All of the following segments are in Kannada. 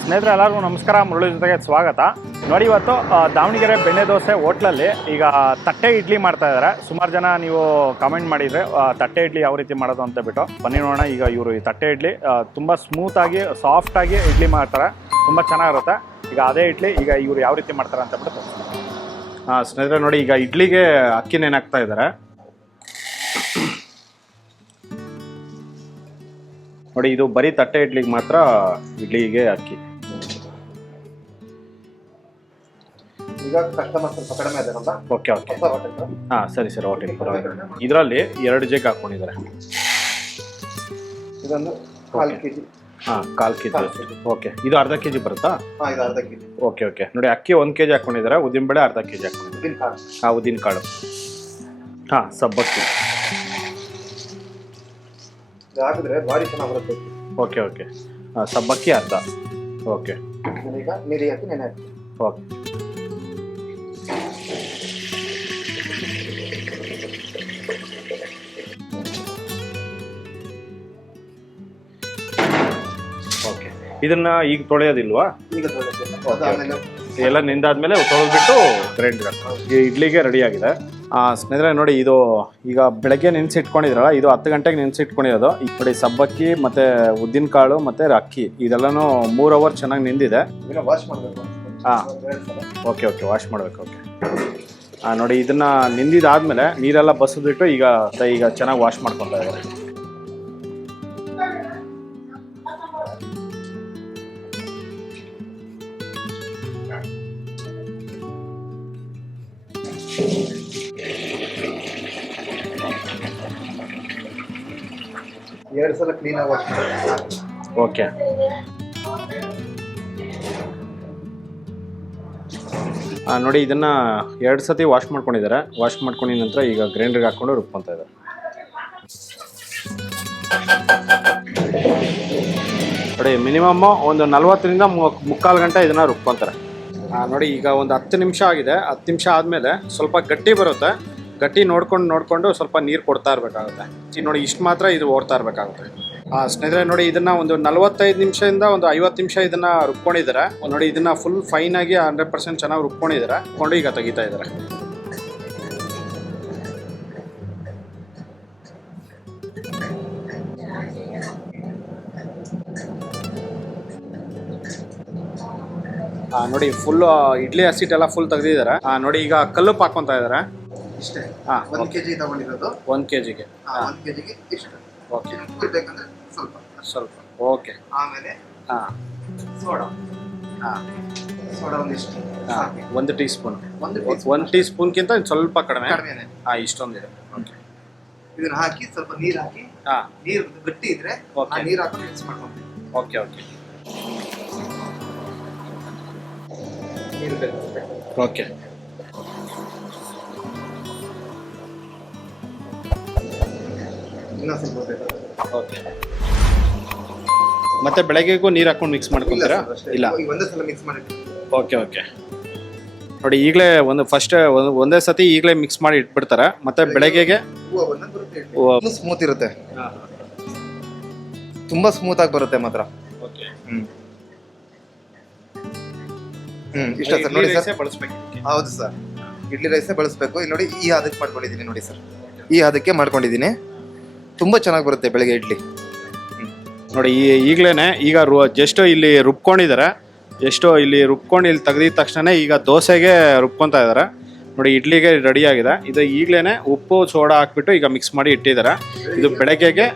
ಸ್ನೇಹಿತರೆ ಎಲ್ಲರಿಗೂ ನಮಸ್ಕಾರ. ಮುರಳಿ ಜೊತೆಗೆ ಸ್ವಾಗತ. ನೋಡಿ, ಇವತ್ತು ದಾವಣಗೆರೆ ಬೆಣ್ಣೆ ದೋಸೆ ಹೋಟ್ಲಲ್ಲಿ ಈಗ ತಟ್ಟೆ ಇಡ್ಲಿ ಮಾಡ್ತಾ ಇದ್ದಾರೆ. ಸುಮಾರು ಜನ ನೀವು ಕಾಮೆಂಟ್ ಮಾಡಿದರೆ ತಟ್ಟೆ ಇಡ್ಲಿ ಯಾವ ರೀತಿ ಮಾಡೋದು ಅಂತ ಬಿಟ್ಟು ಬನ್ನಿ ನೋಡೋಣ. ಈಗ ಇವರು ಈ ತಟ್ಟೆ ಇಡ್ಲಿ ತುಂಬ ಸ್ಮೂತಾಗಿ ಸಾಫ್ಟಾಗಿ ಇಡ್ಲಿ ಮಾಡ್ತಾರೆ, ತುಂಬ ಚೆನ್ನಾಗಿರುತ್ತೆ. ಈಗ ಅದೇ ಇಡ್ಲಿ ಈಗ ಇವರು ಯಾವ ರೀತಿ ಮಾಡ್ತಾರೆ ಅಂತ ಬಿಟ್ಟು ಸ್ನೇಹಿತರೆ ನೋಡಿ, ಈಗ ಇಡ್ಲಿಗೆ ಅಕ್ಕಿ ನೆನಾಕ್ತಾ ಇದ್ದಾರೆ. ನೋಡಿ, ಇದು ಬರೀ ತಟ್ಟೆ ಇಡ್ಲಿಗೆ ಮಾತ್ರ ಇಡ್ಲಿಗೆ ಅಕ್ಕಿ. ಈಗ ಕಸ್ಟಮರ್ ಸ್ವಲ್ಪ ಕಡಿಮೆ ಇದಾರಲ್ಲ. ಓಕೆ ಹಾಂ, ಸರಿ ಹೋಟೆಲ್ ಇದರಲ್ಲಿ 2 ಜಗ್ ಹಾಕೊಂಡಿದ್ದಾರೆ. ಇದೊಂದು 1/4 kg. ಹಾಂ, 1/4 kg. ಓಕೆ, ಇದು ಅರ್ಧ kg ಬರುತ್ತಾ? ಹಾಂ, ಇದು ಅರ್ಧ kg. ಓಕೆ ನೋಡಿ, ಅಕ್ಕಿ 1 kg ಹಾಕೊಂಡಿದ್ದಾರೆ. ಉದ್ದಿನಬೇಳೆ ಅರ್ಧ kg ಹಾಕೊಂಡಿದ್ದಾರೆ. ಹಾಂ, ಉದ್ದಿನ ಕಾಳು. ಹಾಂ, ಸಬ್ಬಕ್ಕಿ ಹಾಕಿದ್ರೆ ಭಾರಿ ಚೆನ್ನಾಗಿ ಬರುತ್ತೆ. ಓಕೆ ಸಬ್ಬಕ್ಕಿ ಅರ್ಧ. ಓಕೆ, ಈಗ ನೀರಿಗೆ ಹಾಕಿ ನೆನೆ ಹಾಕಿ. ಓಕೆ ಓಕೆ ಇದನ್ನ ಈಗ ತೊಳೆಯೋದಿಲ್ವಾ? ಈಗ ಎಲ್ಲ ನಿಂದಾದ್ಮೇಲೆ ತೊಳೆದ್ಬಿಟ್ಟು ಗ್ರೈಂಡರ್ ಇಡ್ಲಿಗೆ ರೆಡಿ ಆಗಿದೆ. ಸ್ನೇಹಿತರೆ ನೋಡಿ, ಇದು ಈಗ ಬೆಳಗ್ಗೆ ನೆನೆಸಿಟ್ಕೊಂಡಿದ್ರಲ್ಲ, ಇದು 10 ಗಂಟೆಗೆ ನೆನೆಸಿಟ್ಕೊಂಡಿರೋದು. ನೋಡಿ, ಸಬ್ಬಕ್ಕಿ ಮತ್ತೆ ಉದ್ದಿನ ಕಾಳು ಮತ್ತೆ ಅಕ್ಕಿ ಇದೆಲ್ಲನೂ 3 ಅವರ್ ಚೆನ್ನಾಗಿ ನೆಂದಿದೆ. ವಾಶ್ ಮಾಡಬೇಕು. ಹಾಂ, ಓಕೆ ವಾಶ್ ಮಾಡಬೇಕು. ಓಕೆ ನೋಡಿ, ಇದನ್ನ ನೆಂದಿದಾದ್ಮೇಲೆ ನೀರೆಲ್ಲ ಬಸಿದ್ಬಿಟ್ಟು ಈಗ ಚೆನ್ನಾಗಿ ವಾಶ್ ಮಾಡ್ಕೊತಾ ಇದ್ದಾರೆ. ಎರಡು ಸಲ ಕ್ಲೀನಾಗಿ ವಾಶ್ ಮಾಡಬೇಕು. ಓಕೆ ನೋಡಿ, ಇದನ್ನ 2 ಸತಿ ವಾಶ್ ಮಾಡ್ಕೊಂಡಿದ್ದಾರೆ. ವಾಶ್ ಮಾಡ್ಕೊಂಡಿದ ನಂತರ ಈಗ ಗ್ರೈಂಡರ್ಗೆ ಹಾಕೊಂಡು ರುಬ್ಕೊತಾ ಇದ್ದಾರೆ. ನೋಡಿ, ಮಿನಿಮಮ್ ಒಂದು 40ರಿಂದ 3/4 ಗಂಟೆ ಇದನ್ನ ರುಬ್ಕೊತಾರೆ. ನೋಡಿ, ಈಗ ಒಂದು 10 ನಿಮಿಷ ಆಗಿದೆ. 10 ನಿಮಿಷ ಆದಮೇಲೆ ಸ್ವಲ್ಪ ಗಟ್ಟಿ ಬರುತ್ತೆ. ಗಟ್ಟಿ ನೋಡ್ಕೊಂಡು ಸ್ವಲ್ಪ ನೀರು ಕೊಡ್ತಾ ಇರಬೇಕಾಗುತ್ತೆ. ನೋಡಿ, ಇಷ್ಟು ಮಾತ್ರ ಇದು ಓಡ್ತಾ ಇರಬೇಕಾಗುತ್ತೆ. ಸ್ನೇಹಿತರೆ ನೋಡಿ, ಇದನ್ನ ಒಂದು 45 ನಿಮಿಷದಿಂದ ಒಂದು 50 ನಿಮಿಷ ಇದನ್ನ ರುಬ್ಕೊಂಡಿದ್ದಾರೆ. ನೋಡಿ, ಇದನ್ನ ಫುಲ್ ಫೈನ್ ಆಗಿ 100% ಚೆನ್ನಾಗಿ ರುಬ್ಕೊಂಡಿದ್ದಾರೆ. ಕೊಂಡು ಈಗ ತೆಗಿತಾ ಇದ್ದಾರೆ. ನೋಡಿ, ಫುಲ್ ಇಡ್ಲಿ ಹಸಿಟ್ ಎಲ್ಲ ಫುಲ್ ತೆಗೆದಿದ್ದಾರೆ. ನೋಡಿ, ಈಗ ಕಲ್ಲುಪ್ಪು ಹಾಕೊಂತಾ ಇದ್ದಾರೆ. ಇಷ್ಟೇ. 1 kg ತಗೊಂಡಿರೋದು. 1 kgಗೆ 1 kgಗೆ ಇಷ್ಟು. ಓಕೆ, ಬೇಕಂದ್ರೆ ಸ್ವಲ್ಪ. ಓಕೆ. ಆಮೇಲೆ ಸೋಡಾ. ಸೋಡಾ ಒಂದಿಷ್ಟು. 1 ಟೀ ಸ್ಪೂನ್. 1 ಟೀ ಸ್ಪೂನ್ಗಿಂತ ಸ್ವಲ್ಪ ಕಡಿಮೆ. ಕಡಿಮೆನೆ. ಇಷ್ಟೊಂದಿದೆ. ಓಕೆ, ಇದನ್ನ ಹಾಕಿ ಸ್ವಲ್ಪ ನೀರು ಹಾಕಿ. ನೀರು ಗಟ್ಟಿ ಇದ್ರೆ ಆ ನೀರು ಹಾಕಿ ಮಿಕ್ಸ್ ಮಾಡ್ಕೊಂತೀವಿ. ಓಕೆ ನೀರು ಬೇಕು. ಓಕೆ ಇನ್ನೂ ಸ್ವಲ್ಪ ಬೇಕು. ಓಕೆ. ಮತ್ತೆ ಬೆಳಗ್ಗೆಗೂ ನೀರು ಹಾಕೊಂಡು ಮಿಕ್ಸ್ ಮಾಡ್ಕೊಂತೀರಾ? ಇಲ್ಲ, ಒಂದೇ ಸಲ ಮಿಕ್ಸ್ ಮಾಡಿ. ಓಕೆ ನೋಡಿ, ಈಗಲೇ ಒಂದೇ ಸತಿ ಈಗಲೇ ಮಿಕ್ಸ್ ಮಾಡಿ ಇಟ್ಬಿಡ್ತಾರೆ. ಮತ್ತೆ ಬೆಳಗ್ಗೆಗೆ ಸ್ಮೂತ್ ಇರುತ್ತೆ. ತುಂಬಾ ಸ್ಮೂತ್ ಆಗಿ ಬರುತ್ತೆ ಮಾತ್ರ. ಓಕೆ. ಇಷ್ಟ ಸರ್. ನೋಡಿ ಸರ್, ಬಳಸಬೇಕು. ಹೌದು ಸರ್, ಇಡ್ಲಿ ರೈಸೇ ಬಳಸಬೇಕು. ಇಲ್ಲಿ ನೋಡಿ, ಈ ಹದಕ್ಕೆ ಮಾಡ್ಕೊಂಡಿದ್ದೀನಿ. ನೋಡಿ ಸರ್, ಈ ಹದಕ್ಕೆ ಮಾಡ್ಕೊಂಡಿದ್ದೀನಿ. ತುಂಬಾ ಚೆನ್ನಾಗಿ ಬರುತ್ತೆ ಬೆಳಗ್ಗೆ ಇಡ್ಲಿ. ನೋಡಿ, ಈಗಲೇ ಈಗ ಜಸ್ಟ್ ಇಲ್ಲಿ ರುಬ್ಕೊಂಡಿದ್ದಾರೆ. ಇಲ್ಲಿ ತೆಗೆದಿದ ತಕ್ಷಣ ಈಗ ದೋಸೆಗೆ ರುಬ್ಕೊತಾ ಇದ್ದಾರೆ. ನೋಡಿ, ಇಡ್ಲಿಗೆ ರೆಡಿ ಆಗಿದೆ. ಇದು ಈಗಲೇ ಉಪ್ಪು ಸೋಡಾ ಹಾಕ್ಬಿಟ್ಟು ಈಗ ಮಿಕ್ಸ್ ಮಾಡಿ ಇಟ್ಟಿದ್ದಾರೆ. ಇದು ಬೆಳಗ್ಗೆಗೆ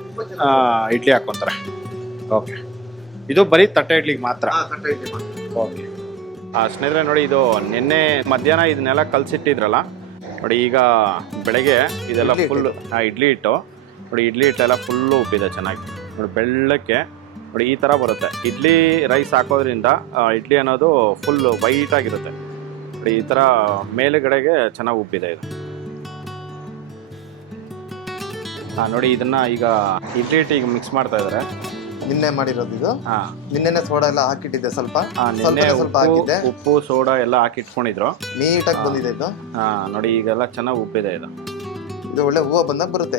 ಇಡ್ಲಿ ಹಾಕ್ಕೊತಾರೆ. ಓಕೆ, ಇದು ಬರೀ ತಟ್ಟೆ ಇಡ್ಲಿಗೆ ಮಾತ್ರ. ಓಕೆ ಸ್ನೇಹಿತರೆ ನೋಡಿ, ಇದು ನಿನ್ನೆ ಮಧ್ಯಾಹ್ನ ಇದನ್ನೆಲ್ಲ ಕಲಸಿಟ್ಟಿದ್ರಲ್ಲ. ನೋಡಿ, ಈಗ ಬೆಳಗ್ಗೆ ಇದೆಲ್ಲ ಫುಲ್ ಇಡ್ಲಿ ಹಿಟ್ಟು. ನೋಡಿ, ಇಡ್ಲಿ ಹಿಟ್ಟೆಲ್ಲ ಫುಲ್ಲು ಉಪ್ಪಿದೆ ಚೆನ್ನಾಗಿ. ನೋಡಿ, ಬೆಳ್ಳಕ್ಕೆ ನೋಡಿ ಈ ಥರ ಬರುತ್ತೆ. ಇಡ್ಲಿ ರೈಸ್ ಹಾಕೋದ್ರಿಂದ ಇಡ್ಲಿ ಅನ್ನೋದು ಫುಲ್ ವೈಟ್ ಆಗಿರುತ್ತೆ. ನೋಡಿ, ಈ ಥರ ಮೇಲುಗಡೆಗೆ ಚೆನ್ನಾಗಿ ಉಪ್ಪಿದೆ ಇದು. ನೋಡಿ, ಇದನ್ನ ಈಗ ಇಡ್ಲಿ ಹಿಟ್ಟು ಈಗ ಮಿಕ್ಸ್ ಮಾಡ್ತಾ ಇದ್ದಾರೆ. ನಿನ್ನೆ ಮಾಡಿರೋದು ಇದು. ನಿನ್ನೆ ಸೋಡಾ ಎಲ್ಲ ಹಾಕಿಟ್ಟಿದ್ದೆ. ಸ್ವಲ್ಪ ಹಾಕಿದ್ದೆ. ಉಪ್ಪು ಸೋಡಾ ಎಲ್ಲ ಹಾಕಿ ಇಟ್ಕೊಂಡಿದ್ರು. ನೀಟಾಗಿ ಬಂದಿದೆ ಇದು. ನೋಡಿ, ಈಗೆಲ್ಲ ಚೆನ್ನಾಗಿ ಉಪ್ಪಿದೆ ಇದು. ಒಳ್ಳೆ ಹೂವು ಬಂದಾಗ ಬರುತ್ತೆ.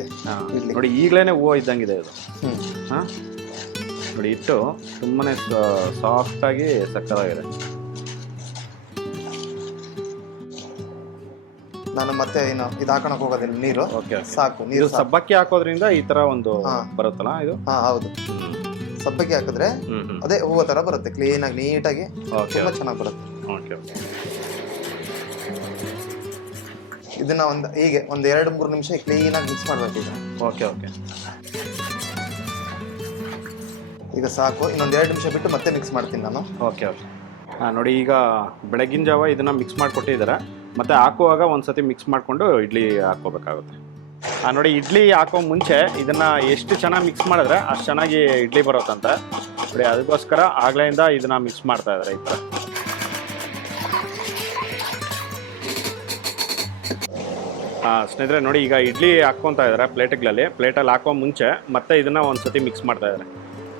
ನೋಡಿ, ಈಗಲೇ ಹೂವು ಇದ್ದಂಗಿದೆ ಇದು. ನೋಡಿ ಹಿಟ್ಟು ತುಂಬಾ ಸಾಫ್ಟಾಗಿ ಸಕ್ಕತ್ತಾಗಿದೆ. ನಾನು ಮತ್ತೆ ಏನು ಇದು ಹಾಕೊಳಕ್ ಹೋಗೋದಿಲ್ಲ, ನೀರು ಓಕೆ ಸಾಕು. ಇದು ನೀರು ಸಬ್ಬಕ್ಕಿ ಹಾಕೋದ್ರಿಂದ ಈ ತರ ಒಂದು ಬರುತ್ತಲ್ಲ ಇದು. ಹೌದು, ಸಬ್ಬಕ್ಕಿ ಹಾಕಿದ್ರೆ ಅದೇ ಹೂವು ತರ ಬರುತ್ತೆ, ಕ್ಲೀನ್ ಆಗಿ ನೀಟಾಗಿ ತುಂಬಾ ಚೆನ್ನಾಗಿ ಬರುತ್ತೆ. Okay okay. ಇದನ್ನ ಹೀಗೆ ಒಂದು 2-3 ನಿಮಿಷ ಕ್ಲೀನ್ ಆಗಿ ಮಿಕ್ಸ್ ಮಾಡ್ಬೇಕು ಈಗ. Okay okay. ಈಗ ಸಾಕು, ಇನ್ನೊಂದು 2 ನಿಮಿಷ ಬಿಟ್ಟು ಮತ್ತೆ ಮಿಕ್ಸ್ ಮಾಡ್ತೀನಿ ನಾನು. Okay okay. ನೋಡಿ ಈಗ ಬೆಳಗಿನ ಜಾವ ಇದನ್ನ ಮಿಕ್ಸ್ ಮಾಡಿಕೊಟ್ಟಿದ್ದಾರೆ, ಮತ್ತೆ ಹಾಕುವಾಗ ಒಂದ್ಸತಿ ಮಿಕ್ಸ್ ಮಾಡಿಕೊಂಡು ಇಡ್ಲಿ ಹಾಕೋಬೇಕಾಗುತ್ತೆ. ನೋಡಿ ಇಡ್ಲಿ ಹಾಕೋ ಮುಂಚೆ ಇದನ್ನ ಎಷ್ಟು ಚೆನ್ನಾಗಿ ಮಿಕ್ಸ್ ಮಾಡಿದ್ರೆ ಅಷ್ಟು ಚೆನ್ನಾಗಿ ಇಡ್ಲಿ ಬರುತ್ತಂತ ನೋಡಿ, ಅದಕ್ಕೋಸ್ಕರ ಆಗ್ಲೆಯಿಂದ ಇದನ್ನ ಮಿಕ್ಸ್ ಮಾಡ್ತಾ ಇದ್ದಾರೆ ಈ ಥರ. ಸ್ನೇಹಿತರೆ ನೋಡಿ ಈಗ ಇಡ್ಲಿ ಹಾಕ್ಕೊತಾ ಇದ್ದಾರೆ ಪ್ಲೇಟಲ್ಲಿ ಹಾಕೋ ಮುಂಚೆ ಮತ್ತೆ ಇದನ್ನ ಒಂದ್ಸತಿ ಮಿಕ್ಸ್ ಮಾಡ್ತಾ ಇದ್ದಾರೆ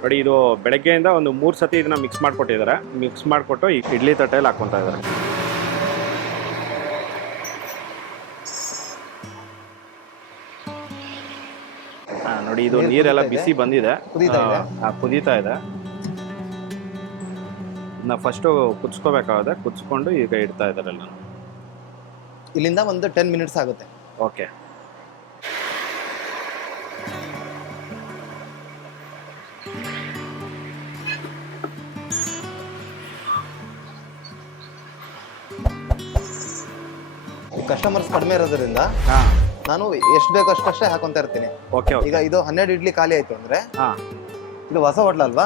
ನೋಡಿ. ಇದು ಬೆಳಗ್ಗೆಯಿಂದ ಒಂದು 3 ಸತಿ ಇದನ್ನ ಮಿಕ್ಸ್ ಮಾಡಿಕೊಟ್ಟಿದ್ದಾರೆ. ಮಿಕ್ಸ್ ಮಾಡಿಕೊಟ್ಟು ಈ ಇಡ್ಲಿ ತಟ್ಟೆಯಲ್ಲಿ ಹಾಕ್ಕೊತಾ ಇದ್ದಾರೆ. ನೋಡಿ ಇದು ನೀರೆಲ್ಲ ಬಿಸಿ ಬಂದಿದೆ, ಕುದೀತಾ ಇದೆ. ನಾವು ಫಸ್ಟು ಕುದಿಸ್ಕೋಬೇಕಾಗುತ್ತೆ, ಕುದಿಸ್ಕೊಂಡು ಈಗ ಇಡ್ತಾ ಇದ್ದಾರೆ ಎಲ್ಲ. ಇಲ್ಲಿಂದ ಒಂದು 10 ಮಿನಿಟ್ಸ್ ಆಗುತ್ತೆ. ಓಕೆ. ಕಸ್ಟಮರ್ಸ್ ಕಡಿಮೆ ಇರೋದ್ರಿಂದ ನಾನು ಎಷ್ಟು ಬೇಕೋ ಅಷ್ಟೇ ಹಾಕೊಂತ ಇರ್ತೀನಿ. ಓಕೆ. ಈಗ ಇದು 12 ಇಡ್ಲಿ ಖಾಲಿ ಆಯ್ತು ಅಂದ್ರೆ, ಇದು ಹೊಸ ಹೋಟ್ಲ್ ಅಲ್ವಾ,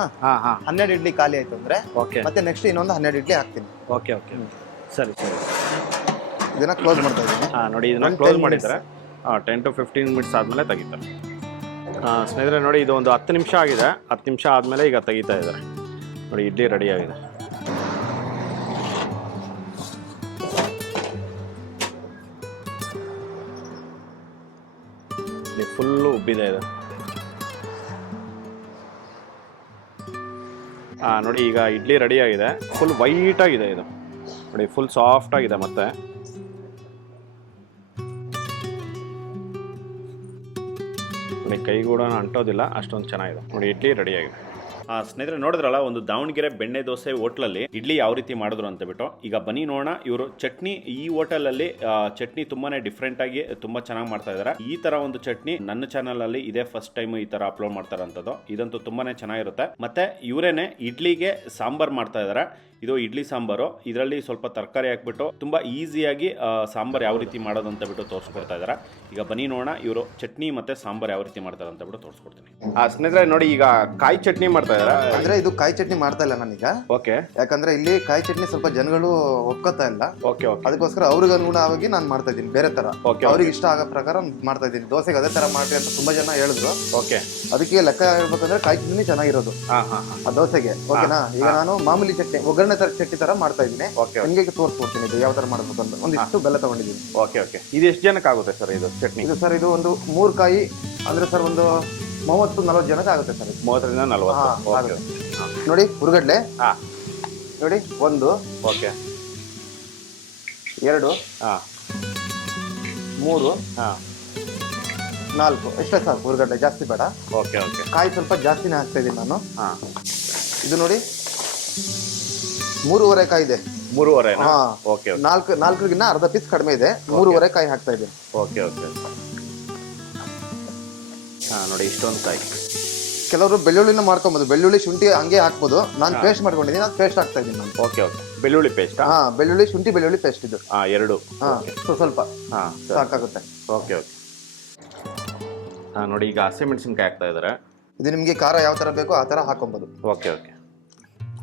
12 ಇಡ್ಲಿ ಖಾಲಿ ಆಯ್ತು ಅಂದ್ರೆ ಮತ್ತೆ ನೆಕ್ಸ್ಟ್ ಇನ್ನೊಂದು 12 ಇಡ್ಲಿ ಹಾಕ್ತೀನಿ. ಓಕೆ ಓಕೆ, ಸರಿ ಸರಿ. ಇದನ್ನ ಕ್ಲೋಸ್ ಮಾಡ್ತಾ ಇದ್ದೀನಿ. ನೋಡಿ ಇದನ್ನ ಕ್ಲೋಸ್ ಮಾಡಿದ್ರೆ 10 to 15 ಮಿನಿಟ್ಸ್ ಆದಮೇಲೆ ತೆಗಿತಾರೆ. ಸ್ನೇಹಿತರೆ ನೋಡಿ ಇದು ಒಂದು 10 ನಿಮಿಷ ಆಗಿದೆ. 10 ನಿಮಿಷ ಆದಮೇಲೆ ಈಗ ತೆಗಿತಾ ಇದ್ದಾರೆ ನೋಡಿ, ಇಡ್ಲಿ ರೆಡಿ ಆಗಿದೆ. ಫುಲ್ಲು ಉಬ್ಬಿದೆ ಇದು. ನೋಡಿ ಈಗ ಇಡ್ಲಿ ರೆಡಿ ಆಗಿದೆ. ಫುಲ್ ವೈಟ್ ಆಗಿದೆ ಇದು ನೋಡಿ, ಫುಲ್ ಸಾಫ್ಟ್ ಆಗಿದೆ. ಮತ್ತೆ ನೋಡಿ ಕೈಗೂಡ ಅಂಟೋದಿಲ್ಲ, ಅಷ್ಟೊಂದು ಚೆನ್ನಾಗಿದೆ ನೋಡಿ, ಇಡ್ಲಿ ರೆಡಿ ಆಗಿದೆ. ಸ್ನೇಹಿತರೆ ನೋಡಿದ್ರಲ್ಲ, ಒಂದು ದಾವಣಗೆರೆ ಬೆಣ್ಣೆ ದೋಸೆ ಹೋಟ್ಲಲ್ಲಿ ಇಡ್ಲಿ ಯಾವ ರೀತಿ ಮಾಡಿದ್ರು ಅಂತ ಬಿಟ್ಟು. ಈಗ ಬನ್ನಿ ನೋಡೋಣ ಇವರು ಚಟ್ನಿ. ಈ ಹೋಟೆಲಲ್ಲಿ ಚಟ್ನಿ ತುಂಬಾನೇ ಡಿಫ್ರೆಂಟ್ ಆಗಿ ತುಂಬಾ ಚೆನ್ನಾಗಿ ಮಾಡ್ತಾ ಇದ್ದಾರೆ. ಈ ತರ ಒಂದು ಚಟ್ನಿ ನನ್ನ ಚಾನಲ್ ಅಲ್ಲಿ ಇದೇ ಫಸ್ಟ್ ಟೈಮ್ ಈ ತರ ಅಪ್ಲೋಡ್ ಮಾಡ್ತಾರಂತದ್ದು. ಇದಂತೂ ತುಂಬಾನೇ ಚೆನ್ನಾಗಿರುತ್ತೆ. ಮತ್ತೆ ಇವರೇನೆ ಇಡ್ಲಿಗೆ ಸಾಂಬಾರ್ ಮಾಡ್ತಾ ಇದ್ದಾರೆ. ಇದು ಇಡ್ಲಿ ಸಾಂಬಾರು. ಇದರಲ್ಲಿ ಸ್ವಲ್ಪ ತರಕಾರಿ ಹಾಕ್ಬಿಟ್ಟು ತುಂಬಾ ಈಸಿಯಾಗಿ ಸಾಂಬಾರ್ ಯಾವ ರೀತಿ ಮಾಡೋದು ಅಂತ ಬಿಟ್ಟು ತೋರಿಸ್ಕೊಡ್ತಾ ಇದ್ದಾರೆ. ಈಗ ಬನ್ನಿ ನೋಡೋಣ ಇವರು ಚಟ್ನಿ ಮತ್ತೆ ಸಾಂಬಾರ್ ಯಾವ ರೀತಿ ಮಾಡ್ತಾರೆ ಅಂತ ಬಿಟ್ಟು ತೋರಿಸ್ಕೊಡ್ತೀನಿ. ಸ್ನೇಹಿತರೆ ನೋಡಿ ಈಗ ಕಾಯಿ ಚಟ್ನಿ ಮಾಡ್ತಾ ಇದ್ದಾರೆ. ಅಂದ್ರೆ ಇದು ಕಾಯಿ ಚಟ್ನಿ ಮಾಡ್ತಾ ಇಲ್ಲ ನಾನೀಗ. ಓಕೆ. ಯಾಕಂದ್ರೆ ಇಲ್ಲಿ ಕಾಯಿ ಚಟ್ನಿ ಸ್ವಲ್ಪ ಜನಗಳು ಒಪ್ಕೋತಾ ಇಲ್ಲ. Okay okay. ಅದಕ್ಕೋಸ್ಕರ ಅವ್ರಿಗೆ ಅನುಗುಣವಾಗಿ ನಾನು ಮಾಡ್ತಾ ಇದ್ದೀನಿ ಬೇರೆ ತರ. ಅವ್ರಿಗೆ ಇಷ್ಟ ಆಗೋ ಪ್ರಕಾರ ಮಾಡ್ತಾ ಇದ್ದೀನಿ. ದೋಸೆಗೆ ಅದೇ ತರ ಮಾಡ್ರಿ ಅಂತ ತುಂಬಾ ಜನ ಹೇಳಿದ್ರು. ಓಕೆ. ಅದಕ್ಕೆ ಲೆಕ್ಕ ಹೇಳ್ಬೇಕಂದ್ರೆ ಕಾಯಿ ಚಟ್ನಿ ಚೆನ್ನಾಗಿರೋದು ಆ ದೋಸೆಗೆ. ಓಕೆನಾ. ಈಗ ನಾನು ಮಾಮೂಲಿ ಚಟ್ನಿ ಒಗ್ಗರಣೆ ತರ ಚಟ್ನಿ ತರ ಮಾಡ್ತಾ ಇದ್ದೀನಿ. ನಿಮಗೆ ತೋರಿಸ್ಕೊಡ್ತೀನಿ ಇದು ಯಾವ ತರ ಮಾಡ್ಬೇಕು ಅಂತ. ಒಂದಿಷ್ಟು ಬೆಲ್ಲ ತಗೊಂಡಿದ್ದೀನಿ. Okay okay. ಇದು ಎಷ್ಟು ಜನಕ್ಕೆ ಆಗುತ್ತೆ ಸರ್ ಇದು ಚಟ್ನಿ? ಇದು ಸರ್ ಇದು ಒಂದು 3 ಕಾಯಿ ಅಂದ್ರೆ ಸರ್ ಒಂದು 30-40 ಜನಕ್ಕೆ ಆಗುತ್ತೆ ಸರ್. 30ರಿಂದ 40. ನೋಡಿ ಹುರುಗಡ್ಲೆ ನೋಡಿ 1, ಓಕೆ, 2, 3, 4 ಇಷ್ಟೇ ಸಾಕು. ಹುರುಗಡ್ಲೆ ಜಾಸ್ತಿ ಬೇಡ. Okay okay. ಕಾಯಿ ಸ್ವಲ್ಪ ಜಾಸ್ತಿನೇ ಹಾಕ್ತಾ ಇದ್ದೀನಿ ನಾನು. ಇದು ನೋಡಿ 3.5 ಕಾಯಿ ಇದೆ. 3.5? ಓಕೆ. 4ಗಿನ್ನ ಅರ್ಧ ಪೀಸ್ ಕಡಿಮೆ ಇದೆ. 3.5 ಕಾಯಿ ಹಾಕ್ತಾ ಇದ್ದೀನಿ. Okay okay. ನೋಡಿ ಇಷ್ಟೊಂದು ಕಾಯಿ. ಕೆಲವರು ಬೆಳ್ಳುಳ್ಳಿನ ಮಾಡ್ಕೊಬೋದು, ಬೆಳ್ಳುಳ್ಳಿ ಶುಂಠಿ ಹಂಗೆ ಹಾಕ್ಬೋದು. ನಾನು ಪೇಸ್ಟ್ ಮಾಡ್ಕೊಂಡಿದ್ದೀನಿ, ಅದು ಪೇಸ್ಟ್ ಹಾಕ್ತಾ ಇದ್ದೀನಿ ನಾನು. Okay okay. ಬೆಳ್ಳುಳ್ಳಿ ಪೇಸ್ಟ್? ಬೆಳ್ಳುಳ್ಳಿ ಶುಂಠಿ ಬೆಳ್ಳುಳ್ಳಿ ಪೇಸ್ಟ್ ಇದು 2. ಸ್ವಲ್ಪ ಸಾಕಾಗುತ್ತೆ. Okay okay. ನೋಡಿ ಈಗ ಹಸಿಮೆಣಸಿನ್ಕಾಯಿ ಹಾಕ್ತಾ ಇದ್ದಾರೆ. ಇದು ನಿಮಗೆ ಖಾರ ಯಾವ ತರ ಬೇಕೋ ಆ ತರ ಹಾಕೊಬೋದು. Okay okay.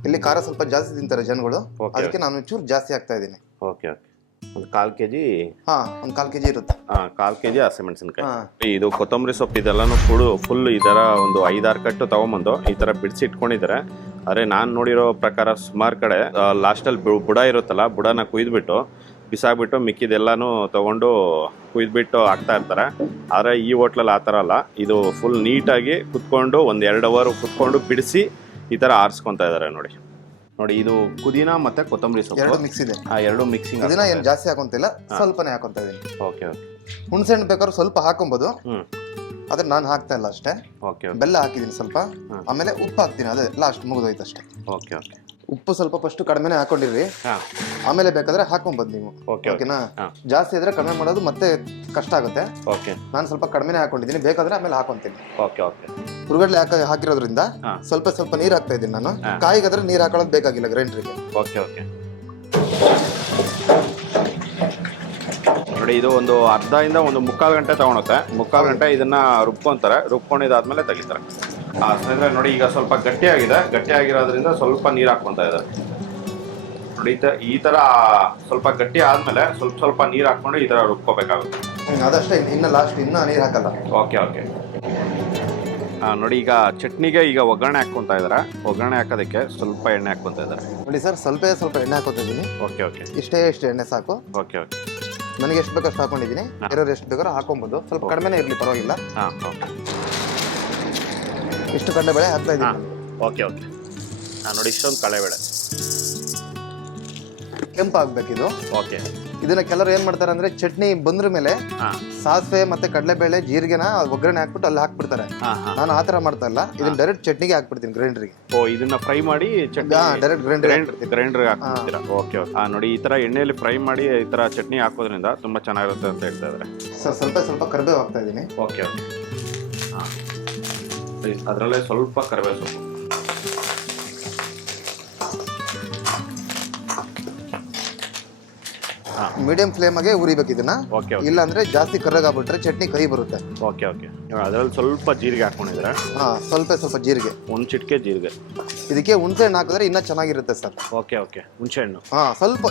ಇಲ್ಲಿ ಖಾರ ಸ್ವಲ್ಪ ಜಾಸ್ತಿ ತಿಂತಾರೆ ಜನಗಳು, ಅದಕ್ಕೆ ನಾನು ಚೂರು ಜಾಸ್ತಿ ಹಾಕ್ತಾ ಇದ್ದೀನಿ. Okay okay. ಒಂದು 1/4 kg. ಒಂದು 1/4 kg ಇರುತ್ತೆ. 1/4 kg ಹಸಿಮೆಣಸಿನ್ಕಾಯಿ. ಇದು ಕೊತ್ತಂಬರಿ ಸೊಪ್ಪು ಇದೆಲ್ಲಾನು ಫುಲ್ ಈ ಥರ ಒಂದು 5-6 ಕಟ್ಟು ತಗೊಂಬಂದು ಈ ಥರ ಬಿಡಿಸಿ ಇಟ್ಕೊಂಡಿದ್ದಾರೆ. ಆದರೆ ನಾನು ನೋಡಿರೋ ಪ್ರಕಾರ ಸುಮಾರು ಕಡೆ ಲಾಸ್ಟಲ್ಲಿ ಬುಡ ಇರುತ್ತಲ್ಲ, ಬುಡನ ಕುಯ್ದುಬಿಟ್ಟು ಬಿಸಾಕ್ಬಿಟ್ಟು ಮಿಕ್ಕಿದೆಲ್ಲಾನು ತೊಗೊಂಡು ಕುಯ್ದುಬಿಟ್ಟು ಹಾಕ್ತಾ ಇರ್ತಾರೆ. ಆದರೆ ಈ ಹೋಟ್ಲಲ್ಲಿ ಆ ಥರ ಅಲ್ಲ. ಇದು ಫುಲ್ ನೀಟಾಗಿ ಕುತ್ಕೊಂಡು ಒಂದು 2 ಅವರ್ ಕುತ್ಕೊಂಡು ಬಿಡಿಸಿ ಈ ಥರ ಆರಿಸ್ಕೊತಾ ಇದ್ದಾರೆ. ನೋಡಿ ನೋಡಿ ಇದು ಪುದೀನ ಮತ್ತೆ ಕೊತ್ತಂಬರಿ ಸೊಪ್ಪು 2 ಮಿಕ್ಸ್ ಇದೆ. 2 ಮಿಕ್ಸಿಂಗ್. ಪುದೀನ ಏನು ಜಾಸ್ತಿ ಹಾಕೊಂತಿಲ್ಲ, ಸ್ವಲ್ಪನೇ ಹಾಕೊಂತ ಇದೀನಿ. Okay okay. ಹುಣಸೆಹಣ್ಣು ಬೇಕಾದ್ರೂ ಸ್ವಲ್ಪ ಹಾಕೊಬೋದು. ಆದ್ರೆ ನಾನು ಹಾಕ್ತಾ ಇಲ್ಲ ಅಷ್ಟೇ. ಓಕೆ ಬೆಲ್ಲ ಹಾಕಿದೀನಿ ಸ್ವಲ್ಪ, ಆಮೇಲೆ ಉಪ್ಪು ಹಾಕ್ತೀನಿ, ಅದೇ ಲಾಸ್ಟ್ ಮುಗಿದೋಯ್ತು ಅಷ್ಟೇ. Okay okay. ಉಪ್ಪು ಸ್ವಲ್ಪ ಫಸ್ಟ್ ಕಡಿಮೆನೆ ಹಾಕೊಂಡಿರಿ, ಆಮೇಲೆ ಬೇಕಾದ್ರೆ ಹಾಕೊಂಬೋದು ನೀವು. ಓಕೆನಾ? ಜಾಸ್ತಿ ಇದ್ರೆ ಕಡಿಮೆ ಮಾಡೋದು ಮತ್ತೆ ಕಷ್ಟ ಆಗುತ್ತೆ. ಓಕೆ. ನಾನು ಸ್ವಲ್ಪ ಕಡಿಮೆನೆ ಹಾಕೊಂಡಿದ್ದೀನಿ, ಬೇಕಾದ್ರೆ ಆಮೇಲೆ ಹಾಕೊಂತೀನಿ. Okay okay. ಹುರುಗಡ್ಲೆ ಹಾಕಿರೋದ್ರಿಂದ ಸ್ವಲ್ಪ ನೀರು ಹಾಕ್ತಾ ಇದ್ದೀನಿ ನಾನು. ಕಾಯಿಗಾದ್ರೆ ನೀರು ಹಾಕೊಳ್ಳೋದು ಬೇಕಾಗಿಲ್ಲ ಗ್ರೈಂಡ್ರಿಗೆ. Okay okay. ನೋಡಿ ಇದು ಒಂದು ಅರ್ಧದಿಂದ ಒಂದು ಮುಕ್ಕಾಲು ಗಂಟೆ ತಗೊಳುತ್ತೆ. ಮುಕ್ಕಾಲು ಗಂಟೆ ಇದನ್ನ ರುಬ್ಕೊಂತಾರೆ. ರುಬ್ಕೊಂಡಿದ್ದಾದ್ಮೇಲೆ ತೆಗಿತಾರೆ. ಸ್ನೇಹಿತರೆ ನೋಡಿ ಈಗ ಸ್ವಲ್ಪ ಗಟ್ಟಿಯಾಗಿರೋದ್ರಿಂದ ಸ್ವಲ್ಪ ನೀರು ಹಾಕ್ಕೊಂತ ಇದ್ದಾರೆ. ನೋಡಿ ಈ ತರ ಸ್ವಲ್ಪ ಗಟ್ಟಿ ಆದ್ಮೇಲೆ ಸ್ವಲ್ಪ ನೀರು ಹಾಕೊಂಡು ಈ ತರ ರುಬ್ಕೋಬೇಕಾಗುತ್ತೆ. ಅದಷ್ಟೇ, ಇನ್ನು ಲಾಸ್ಟ್ ಇನ್ನು ನೀರು ಹಾಕಲ್ಲ. Okay okay. ನೋಡಿ ಈಗ ಚಟ್ನಿಗೆ ಈಗ ಒಗ್ಗರಣೆ ಹಾಕ್ಕೊಂತ ಇದಾರೆ. ಒಗ್ಗರಣೆ ಹಾಕೋದಕ್ಕೆ ಸ್ವಲ್ಪ ಎಣ್ಣೆ ಹಾಕ್ಕೊಂತ ಇದ್ದಾರೆ. ನೋಡಿ ಸರ್, ಸ್ವಲ್ಪ ಎಣ್ಣೆ ಹಾಕೋತಿದ್ದೀನಿ. Okay okay. ಇಷ್ಟೇ ಎಣ್ಣೆ ಸಾಕು. Okay okay. ನನಗೆ ಎಷ್ಟು ಬೇಕೋ ಅಷ್ಟು ಹಾಕೊಂಡಿದ್ದೀನಿ. ಬೇರೆಯವ್ರು ಎಷ್ಟು ಬೇಕಾದ್ರೂ ಹಾಕೊಬೋದು. ಸ್ವಲ್ಪ ಕಡಿಮೆನೇ ಇರಲಿ, ಪರವಾಗಿಲ್ಲ. ಇಷ್ಟು ಕಡಲೆಬೇಳೆ ಹಾಕ್ತಾ ಇದ್ದೀನಿ. Okay okay. ನೋಡಿ ಇಷ್ಟೊಂದು ಕಡಲೆಬೇಳೆ ಕೆಂಪು ಆಗ್ಬೇಕಿದು. ಓಕೆ. ಇದನ್ನ ಕೆಲವರು ಏನ್ ಮಾಡ್ತಾರೆ ಅಂದ್ರೆ ಚಟ್ನಿ ಬಂದ್ರ ಮೇಲೆ ಸಾಸಿವೆ ಮತ್ತೆ ಕಡಲೆಬೇಳೆ ಜೀರಿಗೆನ ಒಗ್ಗರಣೆ ಹಾಕ್ಬಿಟ್ಟು ಅಲ್ಲಿ ಹಾಕ್ಬಿಡ್ತಾರೆ. ನಾನು ಆತರ ಮಾಡ್ತಾ ಇಲ್ಲ, ಇದನ್ನ ಡೈರೆಕ್ಟ್ ಚಟ್ನಿಗೆ ಹಾಕ್ಬಿಡ್ತೀನಿ, ಗ್ರೈಂಡರ್ಗೆ. ಇದನ್ನ ಫ್ರೈ ಮಾಡಿ ಡೈರೆಕ್ಟ್ ಗ್ರೈಂಡರ್ ಹಾಕ್ಬಿಡ್ತೀರಾ? Okay okay. ನೋಡಿ ಈ ತರ ಎಣ್ಣೆಯಲ್ಲಿ ಫ್ರೈ ಮಾಡಿ ಈ ತರ ಚಟ್ನಿ ಹಾಕೋದ್ರಿಂದ ತುಂಬಾ ಚೆನ್ನಾಗಿರುತ್ತೆ ಅಂತ ಹೇಳ್ತಾ ಇದ್ದಾರೆ. ಸ್ವಲ್ಪ ಕರಿಬೇವು ಹಾಕ್ತಾ ಇದ್ದೀನಿ. Okay okay. ಅದರಲ್ಲೇ ಸ್ವಲ್ಪ ಕರಿಬೇವು ಸೊಪ್ಪು. ಮೀಡಿಯಂ ಫ್ಲೇಮ್ಗೆ ಉರಿಬೇಕು ಇದನ್ನ. ಇಲ್ಲ ಅಂದ್ರೆ ಜಾಸ್ತಿ ಕರ್ರಗಾಗ್ಬಿಟ್ರೆ ಚಟ್ನಿ ಕೈ ಬರುತ್ತೆ. Okay okay. ಅದರಲ್ಲಿ ಸ್ವಲ್ಪ ಜೀರಿಗೆ ಹಾಕೊಂಡಿದ್ರೆ. ಸ್ವಲ್ಪ ಜೀರಿಗೆ, ಒಂದ್ ಚಿಟಿಕೆ ಜೀರಿಗೆ. ಇದಕ್ಕೆ ಹುಣಸೆ ಹಣ್ಣು ಹಾಕಿದ್ರೆ ಇನ್ನೂ ಚೆನ್ನಾಗಿರುತ್ತೆ ಸರ್. Okay okay. ಹುಣಸೆ ಹಣ್ಣು ಸ್ವಲ್ಪ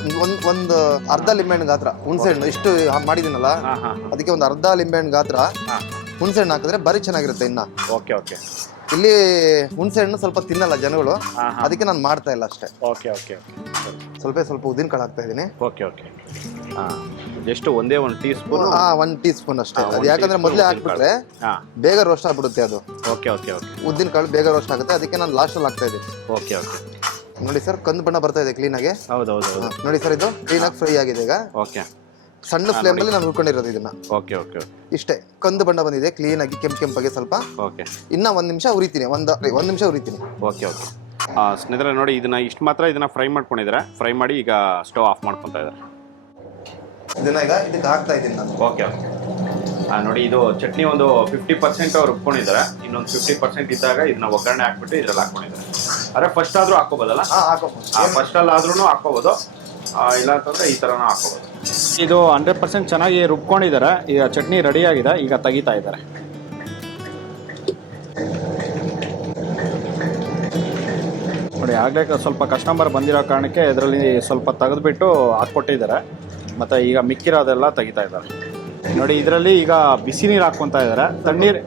ಒಂದು ಅರ್ಧ ಲಿಂಬೆಹಣ್ಣು ಗಾತ್ರ ಹುಣಸೆ ಹಣ್ಣು. ಇಷ್ಟು ಮಾಡಿದಿನಲ್ಲ, ಅದಕ್ಕೆ ಒಂದು ಅರ್ಧ ಲಿಂಬೆಹಣ್ಣು ಗಾತ್ರ ಹುಣಸೆ ಹಣ್ಣು ಹಾಕಿದ್ರೆ ಬರೀ ಚೆನ್ನಾಗಿರುತ್ತೆ ಇನ್ನ. Okay okay. ಇಲ್ಲಿ ಹುಣಸೆ ಹಣ್ಣು ಸ್ವಲ್ಪ ತಿನ್ನಲ್ಲ ಜನಗಳು, ಅದಕ್ಕೆ ನಾನು ಮಾಡ್ತಾ ಇಲ್ಲ ಅಷ್ಟೇ. Okay okay. ಸ್ವಲ್ಪ ಉದ್ದಿನ ಕಾಳು ಹಾಕ್ತಾ ಇದ್ದೀನಿ. Okay okay. ಜಸ್ಟ್ ಒಂದೇ ಒಂದು ಟೀ ಸ್ಪೂನ್. 1 ಟೀ ಸ್ಪೂನ್ ಅಷ್ಟೇ. ಅದು ಯಾಕಂದ್ರೆ ಮೊದಲೇ ಹಾಕ್ಬಿಟ್ರೆ ಬೇಗ ರೋಸ್ಟ್ ಆಗ್ಬಿಡುತ್ತೆ ಅದು. Okay okay okay. ಉದ್ದಿನ ಕಾಳು ಬೇಗ ರೋಸ್ಟ್ ಆಗುತ್ತೆ, ಅದಕ್ಕೆ ನಾನು ಲಾಸ್ಟ್ ಅಲ್ಲಿ ಹಾಕ್ತಾ ಇದ್ದೀನಿ. Okay okay. ನೋಡಿ ಸರ್, ಕಂದು ಬಣ್ಣ ಬರ್ತಾ ಇದೆ ಕ್ಲೀನ್ ಆಗಿ. ಹೌದೌದು. ನೋಡಿ ಸರ್, ಇದು ಕ್ಲೀನ್ ಆಗಿ ಫ್ರೈ ಆಗಿದೆ ಈಗ. ಓಕೆ. ಸಣ್ಣ ಫ್ಲೇಮ್ ಅಲ್ಲಿ ನಾನು ಹುರ್ಕೊಂಡಿರೋದು ಇದನ್ನ. Okay okay. ಇಷ್ಟೇ, ಕಂದು ಬಣ್ಣ ಬಂದಿದೆ ಕ್ಲೀನ್ ಆಗಿ, ಕೆಂಪಾಗಿ ಸ್ವಲ್ಪ. ಓಕೆ. ಇನ್ನ 1 ನಿಮಿಷ ಉರಿತೀನಿ, ಒಂದ್ ನಿಮಿಷ ಉರಿತೀನಿ. Okay okay. ಸ್ನೇಹಿತರೆ ನೋಡಿ ಇದನ್ನ ಇಷ್ಟು ಮಾತ್ರ ಇದನ್ನ ಫ್ರೈ ಮಾಡ್ಕೊಂಡಿದ್ದಾರೆ. ಫ್ರೈ ಮಾಡಿ ಈಗ ಸ್ಟವ್ ಆಫ್ ಮಾಡ್ಕೊತಾ ಇದ್ದಾರೆ. ಇದನ್ನ ಈಗ ಇದಕ್ಕೆ ಹಾಕ್ತಾ ಇದ್ದೀನಿ ನಾನು. Okay okay. ನೋಡಿ ಇದು ಚಟ್ನಿ ಒಂದು 50% ಅವ್ರು ರುಬ್ಕೊಂಡಿದ್ದಾರೆ. ಇನ್ನೊಂದು 50% ಇದ್ದಾಗ ಇದನ್ನ ಒಗ್ಗರಣೆ ಹಾಕ್ಬಿಟ್ಟು ಇದ್ರಲ್ಲಿ ಹಾಕೊಂಡಿದ್ದಾರೆ. ಅರೆ ಫಸ್ಟ್ ಆದ್ರೂ ಹಾಕೋಬೋದಲ್ಲ? ಫಸ್ಟ್ ಅಲ್ಲಿ ಆದ್ರೂ ಹಾಕೋಬಹುದು, ಇಲ್ಲ ಅಂತಂದ್ರೆ ಈ ತರನೂ ಹಾಕೋಬಹುದು. ಇದು 100% ಚೆನ್ನಾಗಿ ರುಬ್ಕೊಂಡಿದ್ದಾರೆ. ಈಗ ಚಟ್ನಿ ರೆಡಿ ಆಗಿದೆ, ಈಗ ತೆಗಿತಾ ಇದ್ದಾರೆ. ನೋಡಿ ಆಗಲೇ ಸ್ವಲ್ಪ ಕಸ್ಟಮರ್ ಬಂದಿರೋ ಕಾರಣಕ್ಕೆ ಇದರಲ್ಲಿ ಸ್ವಲ್ಪ ತೆಗೆದುಬಿಟ್ಟು ಹಾಕ್ಕೊಟ್ಟಿದ್ದಾರೆ. ಮತ್ತು ಈಗ ಮಿಕ್ಕಿರೋದೆಲ್ಲ ತೆಗಿತಾ ಇದ್ದಾರೆ. ನೋಡಿ ಇದರಲ್ಲಿ ಈಗ ಬಿಸಿ ನೀರು ಹಾಕ್ಕೊಂತ ಇದ್ದಾರೆ. ತಣ್ಣೀರು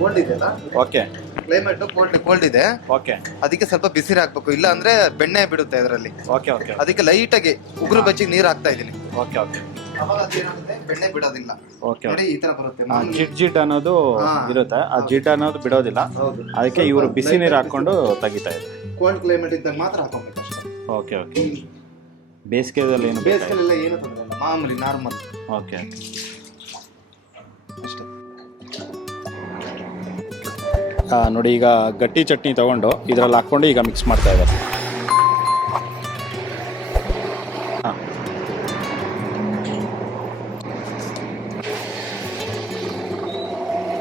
ಕೋಲ್ಡ್ ಇದೆ. ಓಕೆ. ಕ್ಲೈಮೇಟ್ ಕೋಲ್ಡ್ ಇದೆ. ಓಕೆ. ಅದಕ್ಕೆ ಸ್ವಲ್ಪ ಬಿಸಿ ನೀರು ಹಾಕ್ಬೇಕು, ಇಲ್ಲ ಅಂದ್ರೆ ಬೆಣ್ಣೆ ಬಿಡುತ್ತೆ ಇದರಲ್ಲಿ. Okay okay. ಅದಕ್ಕೆ ಲೈಟ್ ಆಗಿ ಉಗುರು ಬೆಚ್ಚಿಗೆ ನೀರು ಹಾಕ್ತಾ ಇದ್ದೀನಿ. Okay okay. ಬೆಣ್ಣೆ ಬಿಡೋದಿಲ್ಲ. ಓಕೆ. ನೋಡಿ ಈ ತರ ಬರುತ್ತೆ. ಜಿಡ್ ಅನ್ನೋದು ಇರುತ್ತೆ, ಆ ಜಿಡ್ ಅನ್ನೋದು ಬಿಡೋದಿಲ್ಲ. ಅದಕ್ಕೆ ಇವರು ಬಿಸಿ ನೀರು ಹಾಕೊಂಡು ತೆಗಿತಾ ಇದ್ದಾರೆ. ಕೋಲ್ಡ್ ಕ್ಲೈಮೇಟ್ ಇದ್ದಾಗ ಮಾತ್ರ ಹಾಕೋಬೇಕು ಅಷ್ಟೇ. Okay okay. ಬೇಸಿಗೆದಲ್ಲಿ ಏನು? ಬೇಸಿಗೆಲ್ಲ ಏನು ತೊಂದರೆ ಇಲ್ಲ, ಮಾಮೂಲಿ ನಾರ್ಮಲ್. ಓಕೆ. ಅಷ್ಟೇ. ನೋಡಿ ಈಗ ಗಟ್ಟಿ ಚಟ್ನಿ ತಗೊಂಡು ಇದರಲ್ಲಿ ಹಾಕ್ಕೊಂಡು ಈಗ ಮಿಕ್ಸ್ ಮಾಡ್ತಾ ಇದ್ದಾರೆ.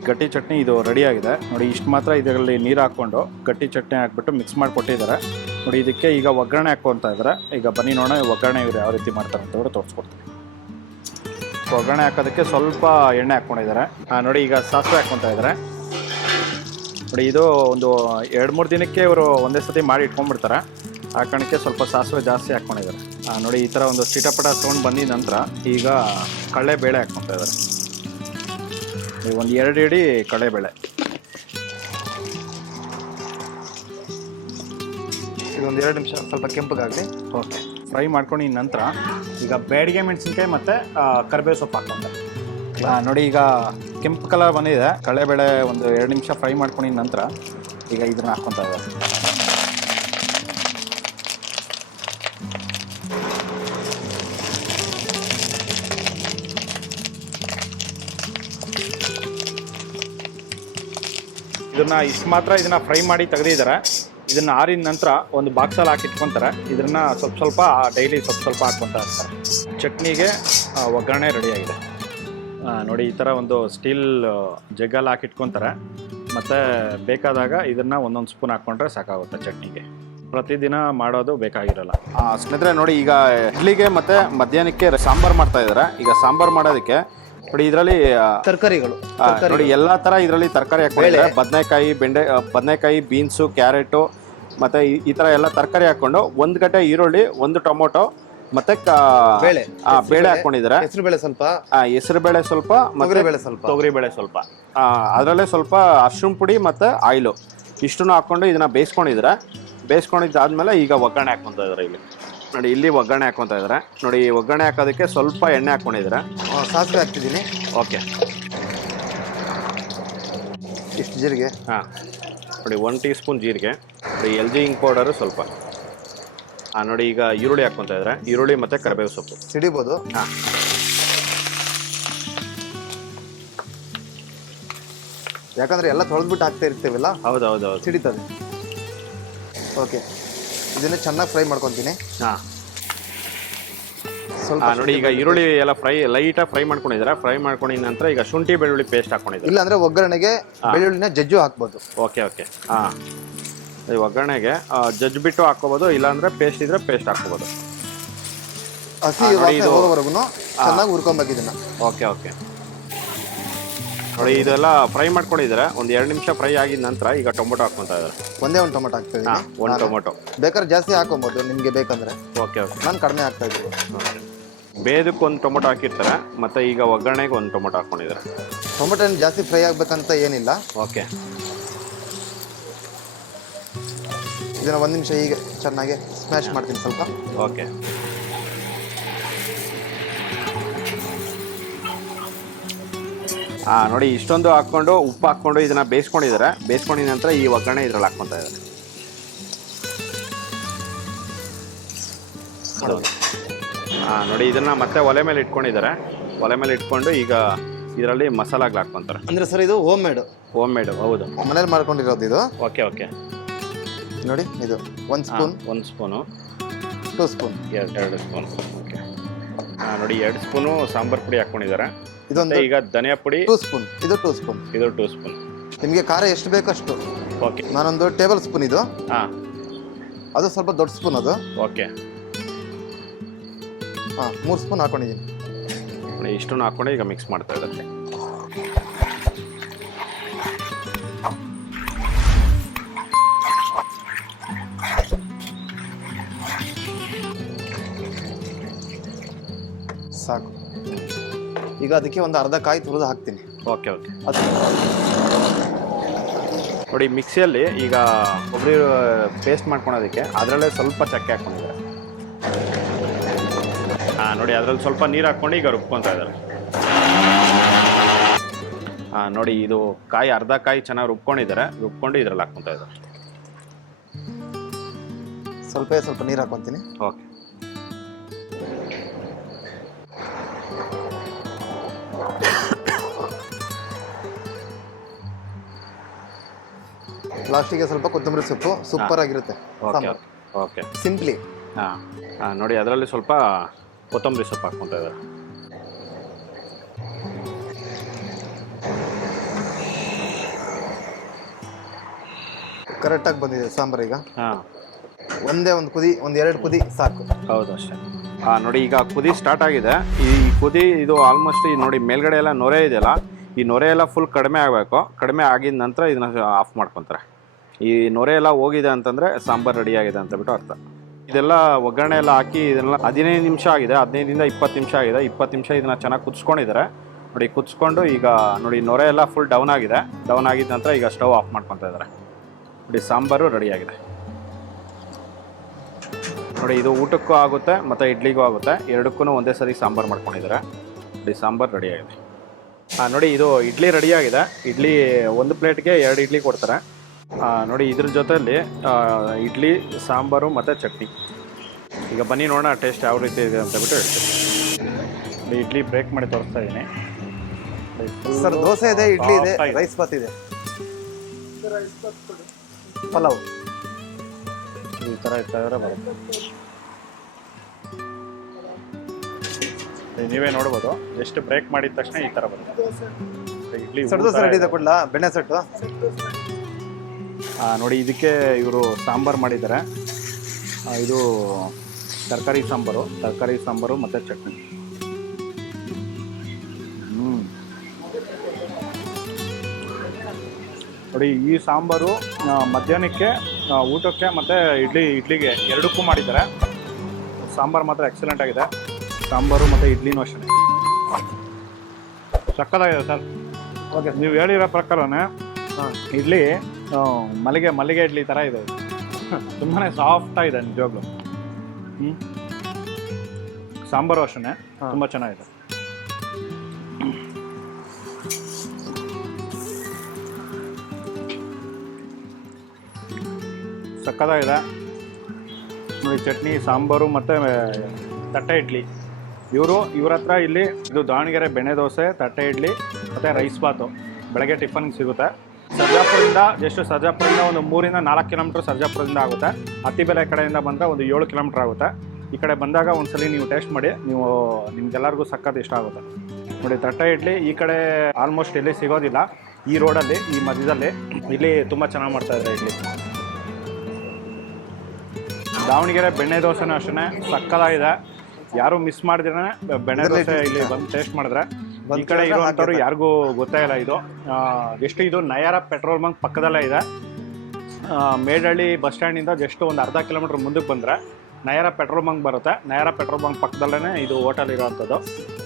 ಗಟ್ಟಿ ಚಟ್ನಿ ಇದು ರೆಡಿ ಆಗಿದೆ. ನೋಡಿ ಇಷ್ಟು ಮಾತ್ರ ಇದರಲ್ಲಿ ನೀರು ಹಾಕ್ಕೊಂಡು ಗಟ್ಟಿ ಚಟ್ನಿ ಹಾಕ್ಬಿಟ್ಟು ಮಿಕ್ಸ್ ಮಾಡಿ ಕೊಟ್ಟಿದ್ದಾರೆ. ನೋಡಿ ಇದಕ್ಕೆ ಈಗ ಒಗ್ಗರಣೆ ಹಾಕ್ಕೊತಾ ಇದ್ದಾರೆ. ಈಗ ಬನ್ನಿ ನೋಡೋಣ ಒಗ್ಗರಣೆ ಇವರು ಯಾವ ರೀತಿ ಮಾಡ್ತಾರೆ ಅಂತ ಕೂಡ ತೋರಿಸ್ಕೊಡ್ತೀನಿ. ಒಗ್ಗರಣೆ ಹಾಕೋದಕ್ಕೆ ಸ್ವಲ್ಪ ಎಣ್ಣೆ ಹಾಕ್ಕೊಂಡಿದ್ದಾರೆ. ನೋಡಿ ಈಗ ಸಾಸಿವೆ ಹಾಕ್ಕೊತಾ ಇದ್ದಾರೆ. ನೋಡಿ ಇದು ಒಂದು 2-3 ದಿನಕ್ಕೆ ಇವರು ಒಂದೇ ಸತಿ ಮಾಡಿ ಇಟ್ಕೊಂಡ್ಬಿಡ್ತಾರೆ. ಆ ಕಾರಣಕ್ಕೆ ಸ್ವಲ್ಪ ಸಾಸಿವೆ ಜಾಸ್ತಿ ಹಾಕ್ಕೊಂಡಿದ್ದಾರೆ. ನೋಡಿ ಈ ಥರ ಒಂದು ಚಿಟಪಟ ಸೌಂಡ್ ಬಂದಿದ ನಂತರ ಈಗ ಕಡಲೆಬೇಳೆ ಹಾಕ್ಕೊತಾ ಇದ್ದಾರೆ. ಒಂದು 2 ಹಿಡಿ ಕಡಲೆಬೇಳೆ. ಇದೊಂದು 2 ನಿಮಿಷ ಸ್ವಲ್ಪ ಕೆಂಪಗಾಗಲಿ. ಓಕೆ. ಫ್ರೈ ಮಾಡ್ಕೊಂಡಿದ ನಂತರ ಈಗ ಬ್ಯಾಡಿಗೆ ಮೆಣಸಿನ್ಕಾಯಿ ಮತ್ತು ಕರಿಬೇವು ಸೊಪ್ಪು ಹಾಕ್ಕೊಂತಾರೆ. ನೋಡಿ ಈಗ ಕೆಂಪು ಕಲರ್ ಬಂದಿದೆ. ಕಡಲೆಬೇಳೆ ಒಂದು 2 ನಿಮಿಷ ಫ್ರೈ ಮಾಡ್ಕೊಂಡಿದ ನಂತರ ಈಗ ಇದನ್ನ ಹಾಕ್ಕೊತಾ ಇದ್ದಾರೆ. ಇದನ್ನು ಇಷ್ಟು ಮಾತ್ರ ಇದನ್ನು ಫ್ರೈ ಮಾಡಿ ತೆಗೆದಿದ್ದಾರೆ. ಇದನ್ನು ಆರಿದ ನಂತರ ಒಂದು ಬಾಕ್ಸಲ್ಲಿ ಹಾಕಿ ಇಟ್ಕೊತಾರೆ. ಇದನ್ನು ಸ್ವಲ್ಪ ಡೈಲಿ ಸ್ವಲ್ಪ ಹಾಕ್ಕೊತಾ ಇರ್ತಾರೆ. ಚಟ್ನಿಗೆ ಒಗ್ಗರಣೆ ರೆಡಿಯಾಗಿದೆ. ನೋಡಿ ಈ ಥರ ಒಂದು ಸ್ಟೀಲ್ ಜಗ್ಗಲ್ಲಿ ಹಾಕಿ ಇಟ್ಕೊತಾರೆ. ಮತ್ತು ಬೇಕಾದಾಗ ಇದನ್ನು ಒಂದೊಂದು ಸ್ಪೂನ್ ಹಾಕ್ಕೊಂಡ್ರೆ ಸಾಕಾಗುತ್ತೆ ಚಟ್ನಿಗೆ. ಪ್ರತಿದಿನ ಮಾಡೋದು ಬೇಕಾಗಿರಲ್ಲ. ಸ್ನೇಹಿತರೆ ನೋಡಿ, ಈಗ ಇಡ್ಲಿಗೆ ಮತ್ತು ಮಧ್ಯಾಹ್ನಕ್ಕೆ ಸಾಂಬಾರು ಮಾಡ್ತಾ ಇದ್ದಾರೆ. ಈಗ ಸಾಂಬಾರು ಮಾಡೋದಕ್ಕೆ ನೋಡಿ ಇದರಲ್ಲಿ ತರಕಾರಿಗಳು ನೋಡಿ ಎಲ್ಲ ಥರ ಇದರಲ್ಲಿ ತರಕಾರಿ ಹಾಕ್ಕೊಂಡಿದ್ದಾರೆ. ಬದನೆಕಾಯಿ, ಬೀನ್ಸು, ಕ್ಯಾರೆಟು ಮತ್ತು ಈ ಥರ ಎಲ್ಲ ತರಕಾರಿ ಹಾಕ್ಕೊಂಡು ಒಂದು ಗಡ್ಡೆ ಈರುಳ್ಳಿ, ಒಂದು ಟೊಮೊಟೊ ಮತ್ತೆ ಬೇಳೆ ಹಾಕೊಂಡಿದ್ದಾರೆ. ಹೆಸರುಬೇಳೆ ಸ್ವಲ್ಪ, ಹೆಸರುಬೇಳೆ ಸ್ವಲ್ಪ, ತೊಗರಿಬೇಳೆ ಸ್ವಲ್ಪ, ಅದರಲ್ಲೇ ಸ್ವಲ್ಪ ಅರ್ಶಿಣ ಪುಡಿ ಮತ್ತು ಆಯಿಲು ಇಷ್ಟನ್ನು ಹಾಕ್ಕೊಂಡು ಇದನ್ನು ಬೇಯಿಸ್ಕೊಂಡಿದ್ದಾದ್ಮೇಲೆ ಈಗ ಒಗ್ಗರಣೆ ಹಾಕ್ಕೊತಾ ಇದ್ದಾರೆ. ನೋಡಿ ಇಲ್ಲಿ ಒಗ್ಗರಣೆ ಹಾಕ್ಕೊತಾ ಇದ್ದಾರೆ. ನೋಡಿ ಒಗ್ಗರಣೆ ಹಾಕೋದಕ್ಕೆ ಸ್ವಲ್ಪ ಎಣ್ಣೆ ಹಾಕ್ಕೊಂಡಿದ್ದಾರೆ. ಸಾಸಿವೆ ಹಾಕ್ತಿದ್ದೀನಿ. ಓಕೆ, ಇಷ್ಟು ಜೀರಿಗೆ. ನೋಡಿ 1 ಟೀ ಸ್ಪೂನ್ ಜೀರಿಗೆ. ನೋಡಿ LG ಇಂಕ್ ಪೌಡರು ಸ್ವಲ್ಪ. ನೋಡಿ ಈಗ ಈರುಳ್ಳಿ ಹಾಕ್ಕೊತಾ ಇದ್ದಾರೆ. ಈರುಳ್ಳಿ ಮತ್ತು ಕರಿಬೇವು ಸೊಪ್ಪು ಸಿಡಿಬೋದು. ಯಾಕಂದ್ರೆ ಎಲ್ಲ ತೊಳೆದ್ಬಿಟ್ಟು ಹಾಕ್ತಾ ಇರ್ತೀವಲ್ಲ. ಹೌದು ಸಿಡಿತದೆ. ಓಕೆ, ಇದನ್ನು ಚೆನ್ನಾಗಿ ಫ್ರೈ ಮಾಡ್ಕೊತೀನಿ. ನೋಡಿ ಈಗ ಈರುಳ್ಳಿ ಎಲ್ಲ ಲೈಟಾಗಿ ಫ್ರೈ ಮಾಡ್ಕೊಂಡಿದ್ದಾರೆ. ಫ್ರೈ ಮಾಡ್ಕೊಂಡಿದ ನಂತರ ಈಗ ಶುಂಠಿ ಬೆಳ್ಳುಳ್ಳಿ ಪೇಸ್ಟ್ ಹಾಕೊಂಡಿದ್ದಾರೆ. ಇಲ್ಲ ಅಂದ್ರೆ ಒಗ್ಗರಣೆಗೆ ಬೆಳ್ಳುಳ್ಳಿನ ಜಜ್ಜು ಹಾಕ್ಬೋದು. ಓಕೆ ಈ ಒಗ್ಗರಣೆಗೆ ಜಜ್ಜಿಬಿಟ್ಟು ಹಾಕೋಬೋದು, ಇಲ್ಲಾಂದ್ರೆ ಪೇಸ್ಟ್ ಇದ್ರೆ ಪೇಸ್ಟ್ ಹಾಕೋಬೋದು. ಹಸಿ ವಾಸನೆ ಹೋಗೋವರೆಗೂ ಚೆನ್ನಾಗಿ ಹುರ್ಕೊಬೇಕು ಇದನ್ನ. ಓಕೆ ನೋಡಿ ಇದೆಲ್ಲ ಫ್ರೈ ಮಾಡ್ಕೊಂಡಿದ್ದಾರೆ. ಒಂದು 2 ನಿಮಿಷ ಫ್ರೈ ಆಗಿದ ನಂತರ ಈಗ ಟೊಮೊಟೊ ಹಾಕ್ಕೊಂತ ಇದ್ದಾರೆ. ಒಂದೇ ಒಂದು ಟೊಮೊಟೊ ಹಾಕ್ತಾ ಇದ್ದೀನಿ. ಒಂದು ಟೊಮೊಟೊ ಬೇಕಾದ್ರೆ ಜಾಸ್ತಿ ಹಾಕೊಬೋದು ನಿಮಗೆ ಬೇಕಂದ್ರೆ. ಓಕೆ ನಾನು ಕಡಿಮೆ ಹಾಕ್ತಾ ಇದ್ದೀನಿ. ಬೇದಕ್ಕೆ ಒಂದು ಟೊಮೊಟೊ ಹಾಕಿರ್ತಾರೆ, ಮತ್ತು ಈಗ ಒಗ್ಗರಣೆಗೆ ಒಂದು ಟೊಮೊಟೊ ಹಾಕ್ಕೊಂಡಿದ್ದಾರೆ. ಟೊಮೊಟೊ ಜಾಸ್ತಿ ಫ್ರೈ ಆಗ್ಬೇಕಂತ ಏನಿಲ್ಲ. ಓಕೆ, ಇದನ್ನ 1 ನಿಮಿಷ ಈಗ ಚೆನ್ನಾಗಿ ಸ್ಮ್ಯಾಶ್ ಮಾಡ್ತೀನಿ ಸ್ವಲ್ಪ. ಓಕೆ, ನೋಡಿ ಇಷ್ಟೊಂದು ಹಾಕ್ಕೊಂಡು ಉಪ್ಪು ಹಾಕ್ಕೊಂಡು ಇದನ್ನು ಬೇಯಿಸ್ಕೊಂಡಿದ್ದಾರೆ. ಬೇಯಿಸ್ಕೊಂಡಿದ ನಂತರ ಈ ಒಗ್ಗರಣೆ ಇದ್ರಲ್ಲಿ ಹಾಕ್ಕೊತಾ ಇದ್ದಾರೆ. ನೋಡಿ ಇದನ್ನು ಮತ್ತೆ ಒಲೆ ಮೇಲೆ ಇಟ್ಕೊಂಡಿದ್ದಾರೆ. ಒಲೆ ಮೇಲೆ ಇಟ್ಕೊಂಡು ಈಗ ಇದರಲ್ಲಿ ಮಸಾಲಾಗಳು ಹಾಕ್ಕೊಂತಾರೆ. ಅಂದರೆ ಸರ್ ಇದು ಹೋಮ್ ಮೇಡ್. ಹೌದು, ಮನೇಲಿ ಮಾಡ್ಕೊಂಡಿರೋದು ಇದು. ಓಕೆ ನೋಡಿ ಇದು 1 spoon, 1 spoon, 2 spoon, 2 spoon. Okay, ನೋಡಿ 2 ಸ್ಪೂನು ಸಾಂಬಾರು ಪುಡಿ ಹಾಕ್ಕೊಂಡಿದ್ದಾರೆ. ಇದೊಂದು ಈಗ ಧನಿಯಾ ಪುಡಿ 2 ಸ್ಪೂನ್, ಇದು 2 ಸ್ಪೂನ್, ಇದು 2 ಸ್ಪೂನ್. ನಿಮಗೆ ಖಾರ ಎಷ್ಟು ಬೇಕು ಅಷ್ಟು. ಓಕೆ, ನಾನೊಂದು ಟೇಬಲ್ ಸ್ಪೂನ್ ಇದು. ಅದು ಸ್ವಲ್ಪ ದೊಡ್ಡ ಸ್ಪೂನ್ ಅದು. ಓಕೆ, 3 ಸ್ಪೂನ್ ಹಾಕೊಂಡಿದ್ದೀನಿ. ಇಷ್ಟನ್ನು ಹಾಕ್ಕೊಂಡು ಈಗ ಮಿಕ್ಸ್ ಮಾಡ್ತಾ ಇದ್ದಾರೆ. ಸಾಕು. ಈಗ ಅದಕ್ಕೆ ಒಂದು ಅರ್ಧ ಕಾಯಿ ತುರಿದು ಹಾಕ್ತೀನಿ. ಓಕೆ ನೋಡಿ ಮಿಕ್ಸಿಯಲ್ಲಿ ಈಗ ಕೊಬ್ಬರಿ ಪೇಸ್ಟ್ ಮಾಡ್ಕೊಳೋದಕ್ಕೆ ಅದರಲ್ಲೇ ಸ್ವಲ್ಪ ಚಕ್ಕೆ ಹಾಕ್ಕೊಂಡಿದ್ದಾರೆ. ನೋಡಿ ಅದರಲ್ಲಿ ಸ್ವಲ್ಪ ನೀರು ಹಾಕ್ಕೊಂಡು ಈಗ ರುಬ್ಕೊತಾ ಇದ್ದಾರೆ. ನೋಡಿ ಇದು ಅರ್ಧ ಕಾಯಿ ಚೆನ್ನಾಗಿ ರುಬ್ಕೊಂಡಿದ್ದಾರೆ. ರುಬ್ಕೊಂಡು ಇದರಲ್ಲಿ ಹಾಕ್ಕೊತಾ ಇದ್ದಾರೆ. ಸ್ವಲ್ಪ ನೀರು ಹಾಕ್ಕೊಂತೀನಿ. ಓಕೆ, ಲಾಸ್ಟಿಗೆ ಸ್ವಲ್ಪ ಕೊತ್ತಂಬರಿ ಸೊಪ್ಪು. ಸೂಪರ್ ಆಗಿರುತ್ತೆ. Okay, simply. ನೋಡಿ ಅದರಲ್ಲಿ ಸ್ವಲ್ಪ ಕೊತ್ತಂಬರಿ ಸೊಪ್ಪು ಹಾಕ್ಕೊತಾ ಇದ್ದಾರೆ. ಕರೆಕ್ಟಾಗಿ ಬಂದಿದೆ ಸಾಂಬಾರು. ಈಗ ಒಂದೇ ಒಂದು ಕುದಿ, 1-2 ಕುದಿ ಸಾಕು. ಹೌದು ಅಷ್ಟೇ. ನೋಡಿ ಈಗ ಕುದಿ ಸ್ಟಾರ್ಟ್ ಆಗಿದೆ. ಈ ಕುದಿ ಇದು ಆಲ್ಮೋಸ್ಟ್ ನೋಡಿ ಮೇಲ್ಗಡೆ ಎಲ್ಲ ನೊರೆ ಇದೆಯಲ್ಲ, ಈ ನೊರೆ ಎಲ್ಲ ಫುಲ್ ಕಡಿಮೆ ಆಗಬೇಕು. ಕಡಿಮೆ ಆಗಿದ ನಂತರ ಇದನ್ನ ಆಫ್ ಮಾಡ್ಕೊತಾರೆ. ಈ ನೊರೆ ಎಲ್ಲ ಹೋಗಿದೆ ಅಂತಂದರೆ ಸಾಂಬಾರು ರೆಡಿ ಆಗಿದೆ ಅಂತ ಬಿಟ್ಟು ಅರ್ಥ. ಇದೆಲ್ಲ ಒಗ್ಗರಣೆ ಎಲ್ಲ ಹಾಕಿ ಇದೆಲ್ಲ 15 ನಿಮಿಷ ಆಗಿದೆ. 15ರಿಂದ 20 ನಿಮಿಷ ಆಗಿದೆ. 20 ನಿಮಿಷ ಇದನ್ನು ಚೆನ್ನಾಗಿ ಕುದಿಸ್ಕೊಂಡಿದ್ದಾರೆ. ನೋಡಿ ಕುದಿಸ್ಕೊಂಡು ಈಗ ನೋಡಿ ನೊರೆ ಎಲ್ಲ ಫುಲ್ ಡೌನ್ ಆಗಿದೆ. ಡೌನ್ ಆಗಿದ ನಂತರ ಈಗ ಸ್ಟವ್ ಆಫ್ ಮಾಡ್ಕೊತಾ ಇದ್ದಾರೆ. ನೋಡಿ ಸಾಂಬಾರು ರೆಡಿಯಾಗಿದೆ. ನೋಡಿ ಇದು ಊಟಕ್ಕೂ ಆಗುತ್ತೆ ಮತ್ತು ಇಡ್ಲಿಗೂ ಆಗುತ್ತೆ. ಎರಡಕ್ಕೂ ಒಂದೇ ಸರಿ ಸಾಂಬಾರು ಮಾಡ್ಕೊಂಡಿದ್ದಾರೆ. ನೋಡಿ ಸಾಂಬಾರು ರೆಡಿಯಾಗಿದೆ. ನೋಡಿ ಇದು ಇಡ್ಲಿ ರೆಡಿಯಾಗಿದೆ. ಇಡ್ಲಿ ಒಂದು ಪ್ಲೇಟ್ಗೆ 2 ಇಡ್ಲಿ ಕೊಡ್ತಾರೆ. ನೋಡಿ ಇದ್ರ ಜೊತೆಯಲ್ಲಿ ಇಡ್ಲಿ, ಸಾಂಬಾರು ಮತ್ತು ಚಟ್ನಿ. ಈಗ ಬನ್ನಿ ನೋಡೋಣ ಟೇಸ್ಟ್ ಯಾವ ರೀತಿ ಇದೆ ಅಂತ ಬಿಟ್ಟು ಹೇಳ್ತೀನಿ. ಇಡ್ಲಿ ಬ್ರೇಕ್ ಮಾಡಿ ತೋರಿಸ್ತಾ ಇದ್ದೀನಿ ಸರ್. ದೋಸೆ ಇದೆ, ಇಡ್ಲಿ ಇದೆ, ರೈಸ್ ಬಾತ್ ಇದೆ. ಪಲಾವ್ ಈ ಥರ ಇರ್ತಾ ಇದ್ರೆ ಬರುತ್ತೆ. ನೀವೇ ನೋಡ್ಬೋದು, ಎಷ್ಟು ಬ್ರೇಕ್ ಮಾಡಿದ ತಕ್ಷಣ ಈ ಥರ ಬರುತ್ತೆ. ಇಡ್ಲಿ ಸೆಟ್ ದೋಸೆ ರೆಡಿ ಇದೆ ಕೊಡ್ಲಾ? ಬೆಣ್ಣೆ ಸೆಟ್ಟು ನೋಡಿ, ಇದಕ್ಕೆ ಇವರು ಸಾಂಬಾರು ಮಾಡಿದ್ದಾರೆ. ಇದು ತರಕಾರಿ ಸಾಂಬಾರು ಮತ್ತು ಚಟ್ನಿ. ನೋಡಿ, ಈ ಸಾಂಬಾರು ಮಧ್ಯಾಹ್ನಕ್ಕೆ, ಊಟಕ್ಕೆ ಮತ್ತು ಇಡ್ಲಿಗೆ ಎರಡಕ್ಕೂ ಮಾಡಿದ್ದಾರೆ. ಸಾಂಬಾರು ಮಾತ್ರ ಎಕ್ಸಲೆಂಟ್ ಆಗಿದೆ. ಸಾಂಬಾರು ಮತ್ತು ಇಡ್ಲಿನೂ ಅಷ್ಟೇ ಸಕ್ಕತ್ತಾಗಿದೆ ಸರ್. ಓಕೆ, ನೀವು ಹೇಳಿರೋ ಪ್ರಕಾರನೇ ಇಡ್ಲಿ ಮಲ್ಲಿಗೆ ಇಡ್ಲಿ ಥರ ಇದೆ. ತುಂಬಾ ಸಾಫ್ಟಾಗಿದೆ ನಿಜವಾಗ್ಲೂ. ಸಾಂಬಾರು ಅಷ್ಟೇ ತುಂಬ ಚೆನ್ನಾಗಿದೆ. ಸಕ್ಕತ್ತಾಗಿದೆ ನೋಡಿ. ಚಟ್ನಿ, ಸಾಂಬಾರು ಮತ್ತು ತಟ್ಟೆ ಇಡ್ಲಿ. ಇವ್ರ ಹತ್ರ ಇಲ್ಲಿ ಇದು ದಾವಣಗೆರೆ ಬೆಣ್ಣೆ ದೋಸೆ, ತಟ್ಟೆ ಇಡ್ಲಿ ಮತ್ತು ರೈಸ್ ಬಾತು ಬೆಳಗ್ಗೆ ಟಿಫನ್ಗೆ ಸಿಗುತ್ತೆ. ಸರ್ಜಾಪುರದಿಂದ ಒಂದು 3 ರಿಂದ 4 ಕಿಲೋಮೀಟ್ರ್ ಸರ್ಜಾಪುರದಿಂದ ಆಗುತ್ತೆ. ಅತ್ತಿಬೆಲೆ ಕಡೆಯಿಂದ ಬಂದರೆ ಒಂದು 7 ಕಿಲೋಮೀಟ್ರ್ ಆಗುತ್ತೆ. ಈ ಕಡೆ ಬಂದಾಗ ಒಂದ್ಸಲಿ ನೀವು ಟೇಸ್ಟ್ ಮಾಡಿ, ನಿಮ್ಗೆಲ್ಲರಿಗೂ ಸಖತ್ ಇಷ್ಟ ಆಗುತ್ತೆ ನೋಡಿ. ತಟ್ಟೆ ಇಡ್ಲಿ ಈ ಕಡೆ ಆಲ್ಮೋಸ್ಟ್ ಎಲ್ಲಿ ಸಿಗೋದಿಲ್ಲ. ಈ ರೋಡಲ್ಲಿ, ಈ ಮಧ್ಯದಲ್ಲಿ ಇಲ್ಲಿ ತುಂಬ ಚೆನ್ನಾಗಿ ಮಾಡ್ತಾಯಿದ್ದಾರೆ ಇಡ್ಲಿ. ದಾವಣಗೆರೆ ಬೆಣ್ಣೆ ದೋಸೆನೂ ಅಷ್ಟೇ ಸಕ್ಕತ್ತಾಗಿದೆ. ಯಾರು ಮಿಸ್ ಮಾಡಿದ್ರೆ ಬೆಣ್ಣೆ ದೋಸೆ ಇಲ್ಲಿ ಬಂದು ಟೇಸ್ಟ್ ಮಾಡಿದ್ರೆ. ಈ ಕಡೆ ಇರುವಂಥವ್ರು ಯಾರಿಗೂ ಗೊತ್ತೇ ಇಲ್ಲ. ಇದು ನಯಾರ ಪೆಟ್ರೋಲ್ ಬಂಕ್ ಪಕ್ಕದಲ್ಲೇ ಇದೆ. ಮೇಡಹಳ್ಳಿ ಬಸ್ ಸ್ಟ್ಯಾಂಡಿಂದ ಜಸ್ಟ್ ಒಂದು ಅರ್ಧ ಕಿಲೋಮೀಟ್ರ್ ಮುಂದಕ್ಕೆ ಬಂದರೆ ನಯಾರ ಪೆಟ್ರೋಲ್ ಬಂಕ್ ಬರುತ್ತೆ. ನಯಾರ ಪೆಟ್ರೋಲ್ ಬಂಕ್ ಪಕ್ಕದಲ್ಲೇ ಇದು ಹೋಟೆಲ್ ಇರೋವಂಥದ್ದು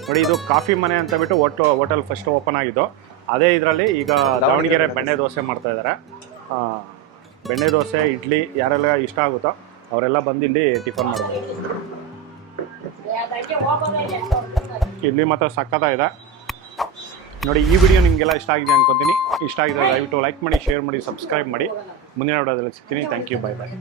ನೋಡಿ. ಇದು ಕಾಫಿ ಮನೆ ಅಂತ ಬಿಟ್ಟು ಹೋಟೆಲ್ ಫಸ್ಟ್ ಓಪನ್ ಆಗಿದ್ದು. ಅದೇ ಇದರಲ್ಲಿ ಈಗ ದಾವಣಗೆರೆ ಬೆಣ್ಣೆ ದೋಸೆ ಮಾಡ್ತಾಯಿದ್ದಾರೆ. ಬೆಣ್ಣೆ ದೋಸೆ, ಇಡ್ಲಿ ಯಾರೆಲ್ಲ ಇಷ್ಟ ಆಗುತ್ತೋ ಅವರೆಲ್ಲ ಬಂದು ಇಲ್ಲಿ ಟಿಫನ್ ಮಾಡ್ಬೋದು. ಇಡ್ಲಿ ಮಾತ್ರ ಸಕ್ಕತ್ತಾಗಿದೆ ನೋಡಿ. ಈ ವಿಡಿಯೋ ನಿಮಗೆಲ್ಲ ಇಷ್ಟ ಆಗಿದೆ ಅನ್ಕೊತೀನಿ. ಇಷ್ಟ ಆಗಿದ್ರೆ ದಯವಿಟ್ಟು ಲೈಕ್ ಮಾಡಿ, ಶೇರ್ ಮಾಡಿ, ಸಬ್ಸ್ಕ್ರೈಬ್ ಮಾಡಿ. ಮುಂದಿನ ವಿಡಿಯೋದಲ್ಲಿ ಸಿಗ್ತೀನಿ. Thank you, bye bye.